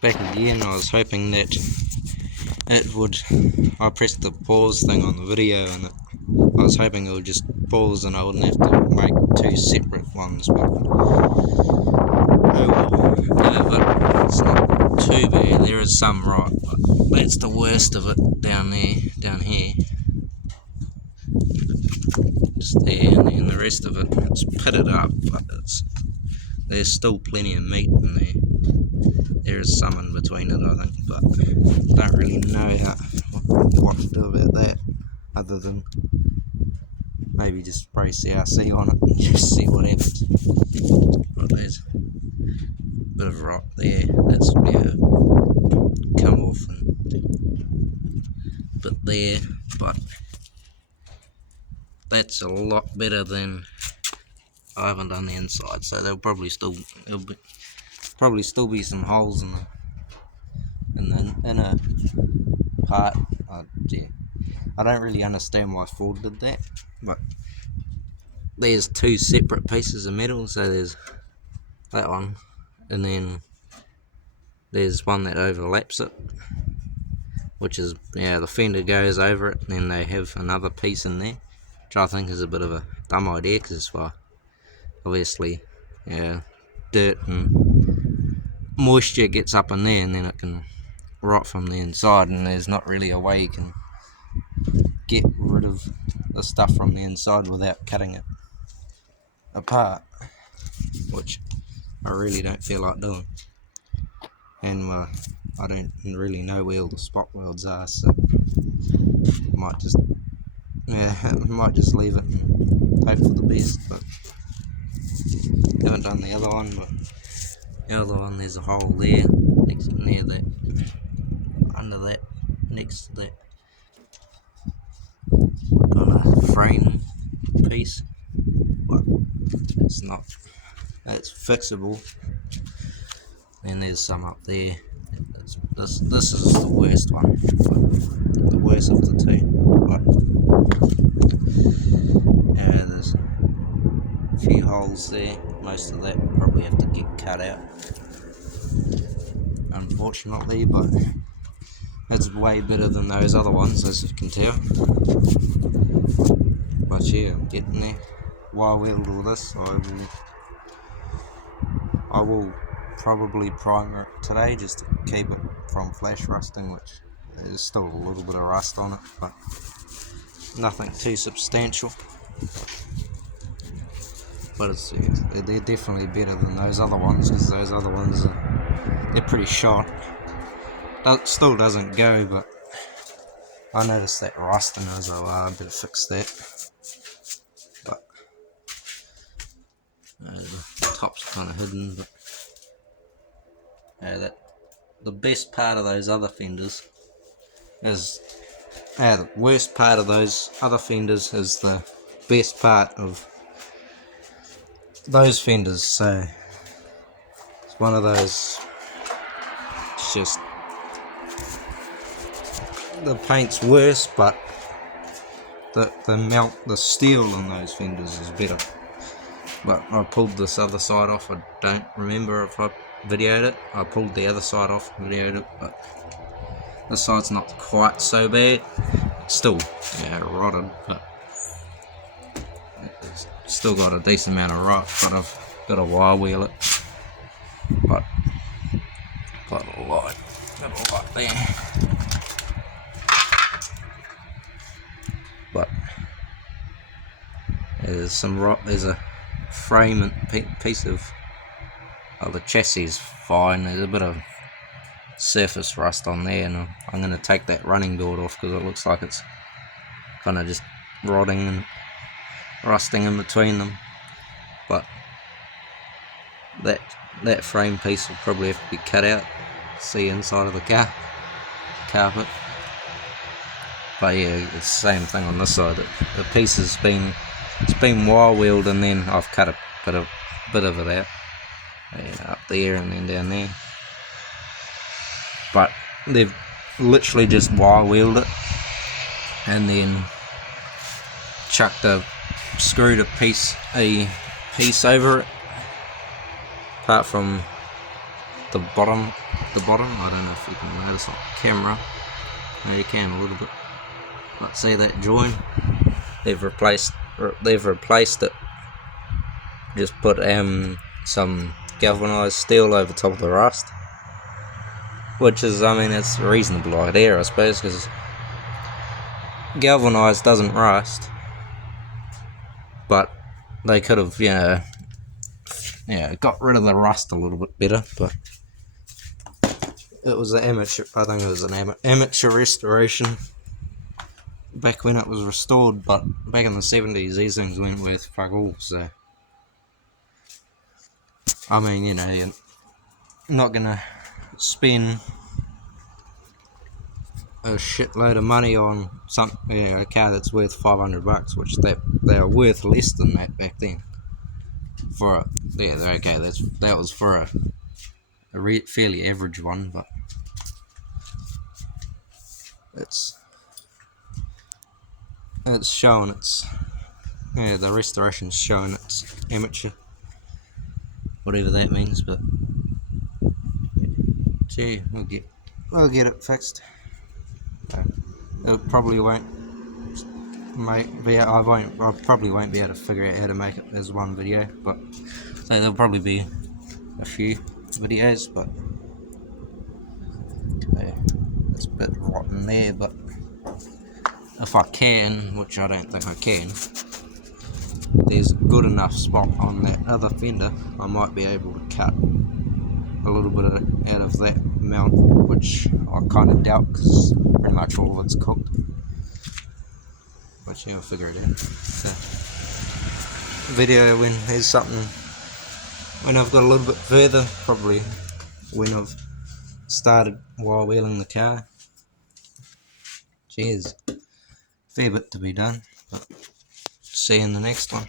back again. I was hoping that it would, I pressed the pause thing on the video and I was hoping it would just pause and I wouldn't have to make two separate ones, but oh well. But it's not too bad. There is some right, but that's the worst of it down there, down here. Just there, and then the rest of it is pitted up, but there's still plenty of meat in there. There is some in between it, I think, but I don't really know what to do about that, other than maybe just spray CRC on it and just see what happens. But there's a bit of rot there, that's come off and bit there, but that's a lot better than, I haven't done the inside, so there'll probably still be some holes in the inner part. Yeah. I don't really understand why Ford did that, but there's two separate pieces of metal, so there's that one, and then there's one that overlaps it, which is, the fender goes over it, and then they have another piece in there, which I think is a bit of a dumb idea, because obviously dirt and moisture gets up in there and then it can rot from the inside, and there's not really a way you can get rid of the stuff from the inside without cutting it apart, which I really don't feel like doing. And I don't really know where all the spot welds are, so I might just leave it and hope for the best. But haven't done the other one, but the other one, there's a hole there near that, under that, next to that kind of frame piece, but it's fixable. And there's some up there. This is the worst one, the worst of the two, but there's a few holes there. Most of that will probably have to get cut out, unfortunately, but it's way better than those other ones, as you can tell. But yeah, I'm getting there. While I weld all this, I will probably primer it today just to keep it from flash rusting, which there's still a little bit of rust on it, but nothing too substantial. But they're definitely better than those other ones, because those other ones they're pretty shot. That still doesn't go, but I noticed that rust and I was like, well, I better fix that. But the top's kind of hidden, but the best part of those other fenders is the worst part of those other fenders is the best part of those fenders. So it's one of those, it's just the paint's worse, but the steel in those fenders is better. But I pulled this other side off. I don't remember if I videoed it. I pulled the other side off, videoed it, but this side's not quite so bad. It's still rotted, but it's still got a decent amount of rot. But I've got to wire wheel it. But got a lot there. But there's some rot. There's a frame and piece of the chassis is fine. There's a bit of surface rust on there, and I'm going to take that running board off because it looks like it's kind of just rotting and rusting in between them. But that frame piece will probably have to be cut out. See inside of the carpet. But yeah, it's the same thing on this side. The piece has been wire wheeled, and then I've cut a bit of it out. Up there and then down there. But they've literally just wire wheeled it and then screwed a piece over it, apart from the bottom the bottom. I don't know if you can notice on camera. No, you can a little bit. But see that join? They've replaced it. Just put some galvanized steel over top of the rust, which is, I mean, it's a reasonable idea, I suppose, because galvanized doesn't rust. But they could have, got rid of the rust a little bit better. But it was an amateur. I think it was an amateur restoration back when it was restored. But back in the 70s, these things weren't worth fuck all. So I mean, you're not gonna spend a shitload of money on a car that's worth $500, which they are worth less than that back then. That was for a fairly average one, but it's showing the restoration's showing it's amateur, whatever that means. But gee, we'll get it fixed. It probably won't. I probably won't be able to figure out how to make it as one video, but so there'll probably be a few videos. But okay, it's a bit rotten there, but if I can, which I don't think I can, there's a good enough spot on that other fender, I might be able to cut a little bit out of that mount, which I kind of doubt because pretty much all of it's cooked. But yeah, I'll figure it out. So, video when there's something, when I've got a little bit further, probably when I've started while wheeling the car. Cheers. Fair bit to be done, but see you in the next one.